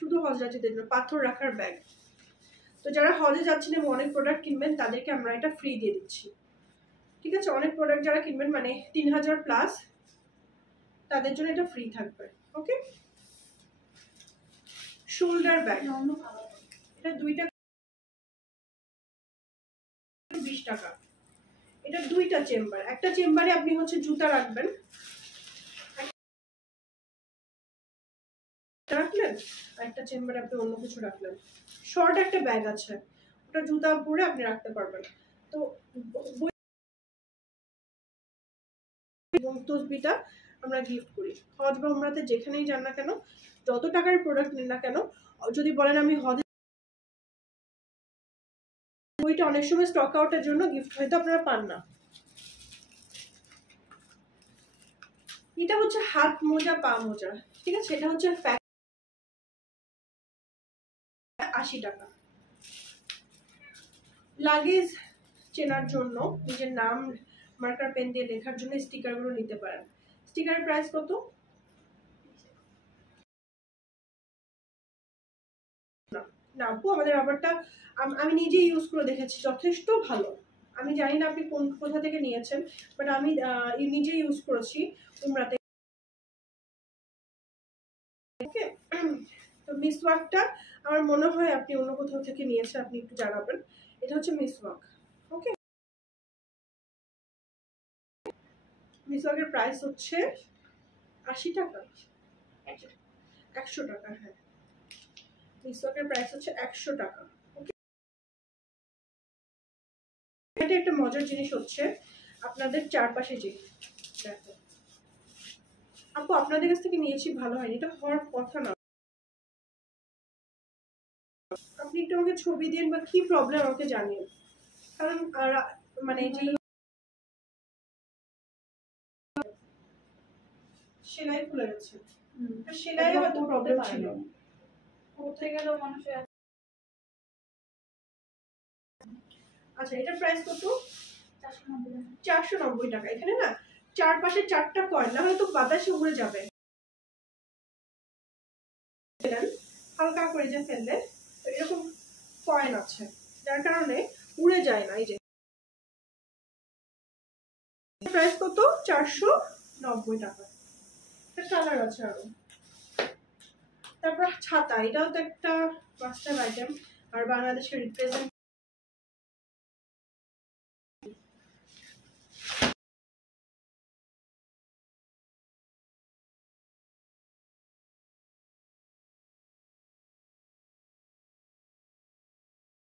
শুধু হজ যাত্রীদের জন্য, পাথর রাখার ব্যাগ। তো যারা হজে যাচ্ছেন এবং অনেক প্রোডাক্ট কিনবেন তাদেরকে আমরা এটা ফ্রি দিয়ে দিচ্ছি, ঠিক আছে? অনেক প্রোডাক্ট যারা কিনবেন মানে 3000 প্লাস তাদের জন্য এটা ফ্রি থাকবে। ওকে, শোল্ডার ব্যাগ, এটা 2টা 20 টাকা। এটা 2টা চেম্বার, একটা চেম্বারে আপনি হচ্ছে জুতা রাখবেন, রাখলেন, আর একটা চেম্বারে আপনি অন্য কিছু রাখলেন। শর্ট একটা ব্যাগ আছে, ওটা জুতা পরে আপনি রাখতে পারবেন। তো এবং তসবিটা আমরা গিফট করি হজ বা উমরাতে, যেখানেই যান না কেন, যত টাকার প্রোডাক্ট নিন না কেন, যদি বলেন আমি হজে, ওইটা অনেক সময় স্টক আউটের জন্য গিফট হয়তো আপনারা পান না। এটা হচ্ছে হাত মোজা, পা মোজা, ঠিক আছে? এটা হচ্ছে 80 টাকা। লাগেজ চেনার জন্য নিজের নাম মার্কার পেন দিয়ে লেখার জন্য স্টিকার গুলো নিতে পারেন। স্টিকারের প্রাইস কত? না আপু, আমাদের রাবারটা আমি নিজে ইউজ করে দেখেছি, যথেষ্ট ভালো। আমি জানি না আপনি কোথা থেকে নিয়েছেন, বাট আমি নিজে ইউজ করেছি উমরাতে। ওকে, তো মিসওয়াকটা আমার মনে হয় আপনি অন্য কোথাও থেকে নিয়েছেন, আপনি একটু জানাবেন। এটা হচ্ছে মিসওয়াক। ওকে, মিসওয়াকের প্রাইস হচ্ছে 80 টাকা, 100 টাকা। হ্যাঁ, মিসওয়াকের প্রাইস হচ্ছে 100 টাকা। ওকে, এটা একটা মজার জিনিস হচ্ছে আপনাদের চারপাশে যে দেখো আপু, আপনাদের কাছ থেকে নিয়েছি, ভালো হয়নি, এটা হওয়ার কথা না। আপনি একটু আমাকে ছবি দিন বা কি প্রবলেম আমাকে জানিয়ে, কারণ মানে যে সেলাই খুলে গেছে, সেলাই হয়তো প্রবলেম ছিল, করতে গেলেও মানুষের। আচ্ছা, এটার প্রাইস কত? 490 টাকা। এখানে না চারপাশে 4টা কয়েন, না হলে তো বাতাসে উড়ে যাবে। হালকা করে যে ফেললে এরকম কয়েন আছে, যার কারণে উড়ে যায় না। এই যে প্রাইস কত? 490 টাকা। কালার আছে আরো। তারপর ছাতা, এটাও তো একটা মাস্টার আইটেম, আর বাংলাদেশের রিপ্রেজেন্ট